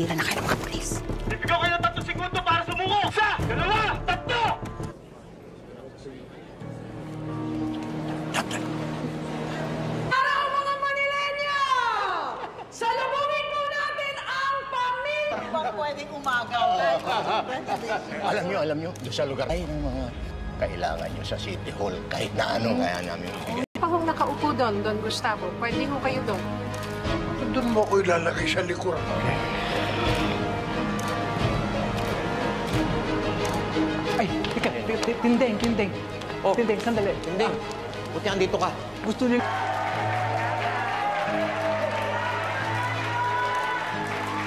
tigilan na kayo ng mga pulis. Bibigyan kayo ng 3 segundo para sumuko! 1, 2, 3! Araw mga Manileño! Salubungin po natin ang pamilya! Bang pwedeng umagaw? Alam nyo, doon sa lugar ay ng mga kailangan nyo sa City Hall. Kahit na ano, kaya namin ibigay. Pag nakaupo doon, Don Gustavo, pwede ho kayo doon. Doon mo ako ilalagay sa likuran. Ay, teka, Tindeng. Oh. Tindeng, sandali. Tindeng, buti andito ka. Gusto niyo...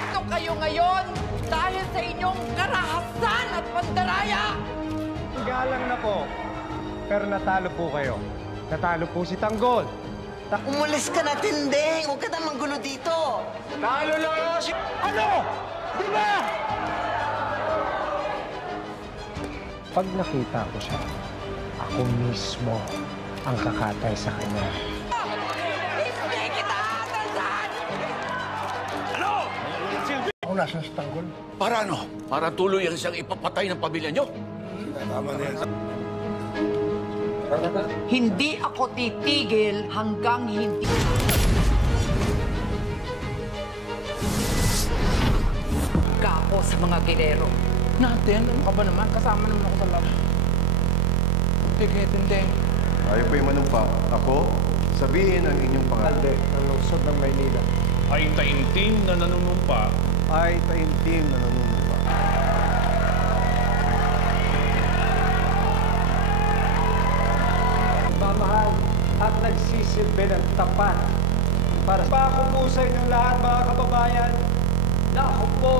Ito kayo ngayon dahil sa inyong karahasan at pandaraya! Galang na po. Pero natalo po kayo. Natalo po si Tanggol. Umulis ka na, Tindeng! Huwag ka na manggulo dito! Talo lang si... Ano? Di ba? Pag nakita ko siya, ako mismo ang kakatay sa kanya. Hindi kita atrasan! Ako nasa sa Tanggol. Para ano? Para tuluyan siyang ipapatay ng pamilya nyo? Tama na yan. Hindi ako titigil hanggang hindi. Kako sa mga gilero. Natin, ano ka ba naman? Kasama naman ako sa lab. Sige, Tindeng. Ayaw po yung manumpa. Ako, sabihin ang inyong pangalan. Alde, ang lungsod ng Maynila. Ay taimtim na nanunumpa. Ay taimtim na nanunumpa. Mamahal at nagsisilbi ng tapat para pa ako po sa inyong lahat, mga kababayan, na ako po